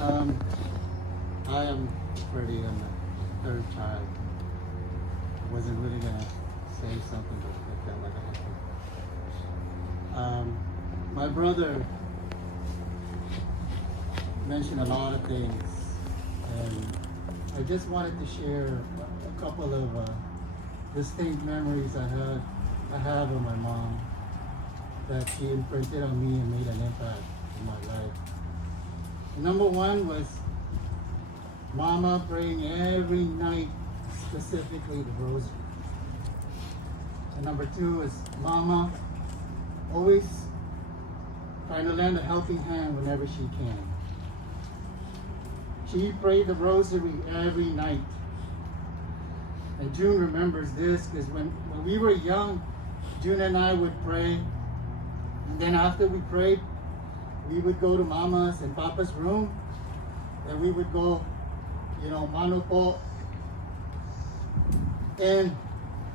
Um, I am Ferdie. I'm the third child. I wasn't really gonna say something, but I felt like I had to. My brother mentioned a lot of things, and I just wanted to share a couple of distinct memories I have of my mom that she imprinted on me and made an impact in my life. Number one was Mama praying every night, specifically the rosary. And number two is Mama always trying to lend a helping hand whenever she can. She prayed the rosary every night. And June remembers this because when we were young, June and I would pray. And then after we prayed, we would go to Mama's and Papa's room. And we would go, mano po. And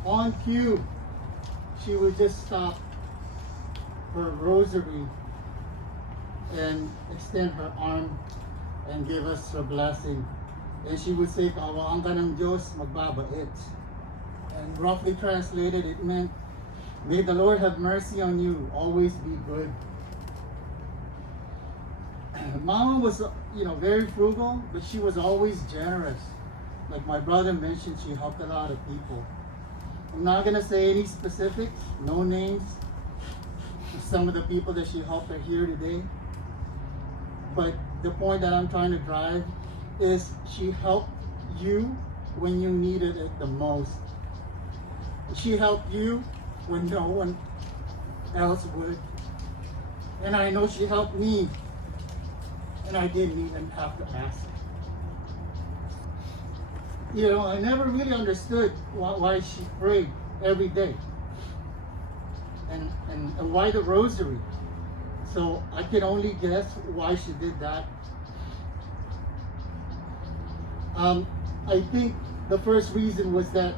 on cue, she would just stop her rosary and extend her arm and give us her blessing. And she would say, "Kawaan ka ng Diyos, magbabait." And roughly translated, it meant, "May the Lord have mercy on you, always be good." Mama was, very frugal, but she was always generous. Like my brother mentioned, she helped a lot of people. I'm not gonna say any specifics, no names of some of the people that she helped are here today. But the point that I'm trying to drive is she helped you when you needed it the most. She helped you when no one else would. And I know she helped me, and I didn't even have to ask. I never really understood why she prayed every day and why the rosary. So I can only guess why she did that. I think the first reason was that,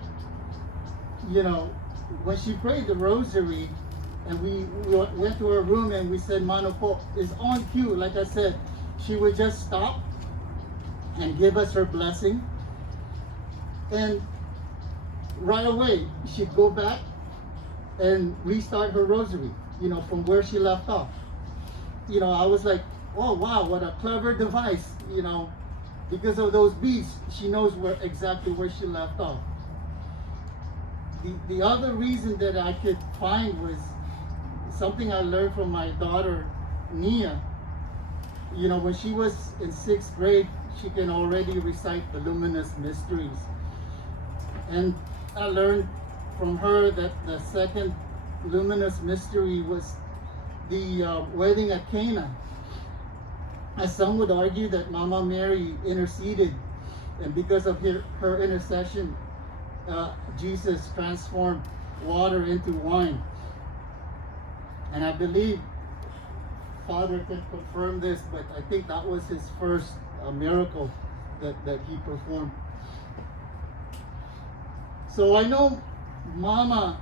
when she prayed the rosary and we went to her room and we said, "Mano po," is on cue. Like I said, she would just stop and give us her blessing. And right away, she'd go back and restart her rosary, from where she left off. I was like, oh wow, what a clever device, because of those beads, she knows exactly where she left off. The other reason that I could find was something I learned from my daughter, Nia. When she was in 6th grade, she can already recite the luminous mysteries. And I learned from her that the second luminous mystery was the wedding at Cana. As some would argue that Mama Mary interceded, and because of her intercession, Jesus transformed water into wine. And I believe Father can confirm this, but I think that was his first miracle that he performed. So I know Mama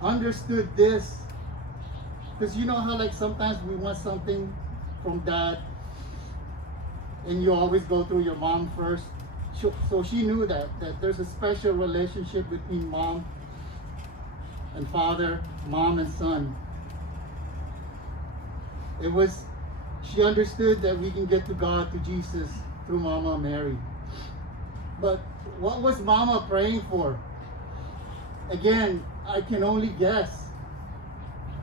understood this, because you know how sometimes we want something from Dad and you always go through your mom first. So she knew that there's a special relationship between mom and father, mom and son. She understood that we can get to God, to Jesus, through Mama Mary. But what was Mama praying for? Again, I can only guess.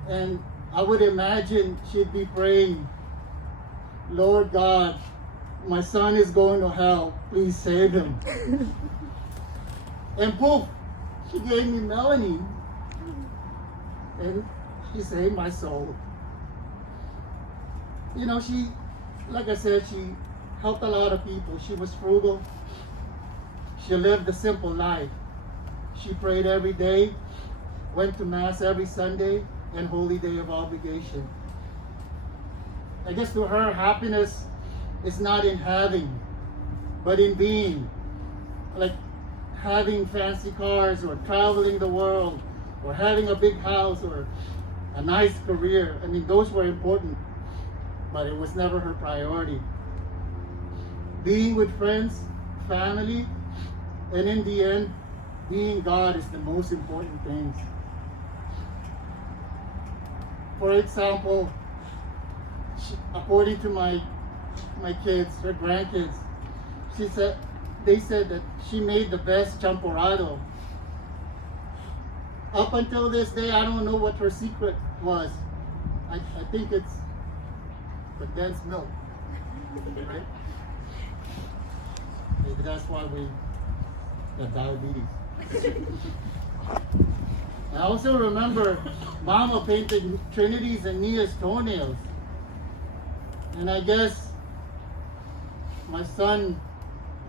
And I would imagine she'd be praying, "Lord God, my son is going to hell. Please save him." And poof, she gave me Melanie. And she saved my soul. She, like I said, she helped a lot of people. She was frugal. She lived a simple life. She prayed every day, went to Mass every Sunday and Holy Day of Obligation. I guess to her, happiness is not in having, but in being. Like having fancy cars or traveling the world or having a big house or a nice career. I mean, those were important. but it was never her priority. Being with friends, family, and in the end, being God is the most important thing. For example, according to my kids, her grandkids, they said that she made the best champorado. Up until this day, I don't know what her secret was. I think it's condensed milk, right? Maybe that's why we got diabetes. I also remember Mama painted Trinity's and Nia's toenails. And I guess my son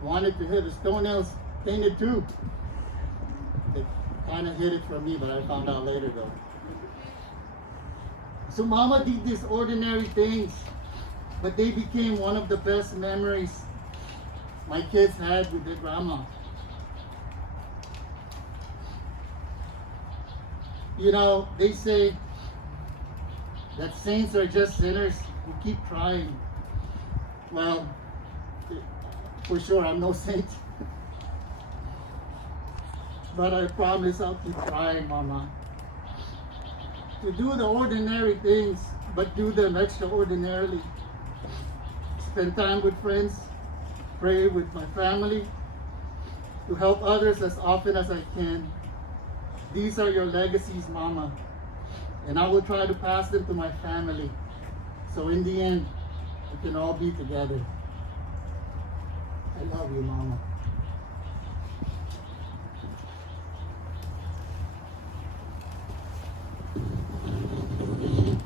wanted to have his toenails painted too. They kind of hid it from me, but I found out later though. So Mama did these ordinary things, but they became one of the best memories my kids had with their grandma. You know, they say that saints are just sinners who keep trying. Well, for sure, I'm no saint. But I promise I'll keep trying, Mama. To do the ordinary things, but do them extraordinarily. Spend time with friends, pray with my family, to help others as often as I can. These are your legacies, Mama, and I will try to pass them to my family. So in the end, we can all be together. I love you, Mama.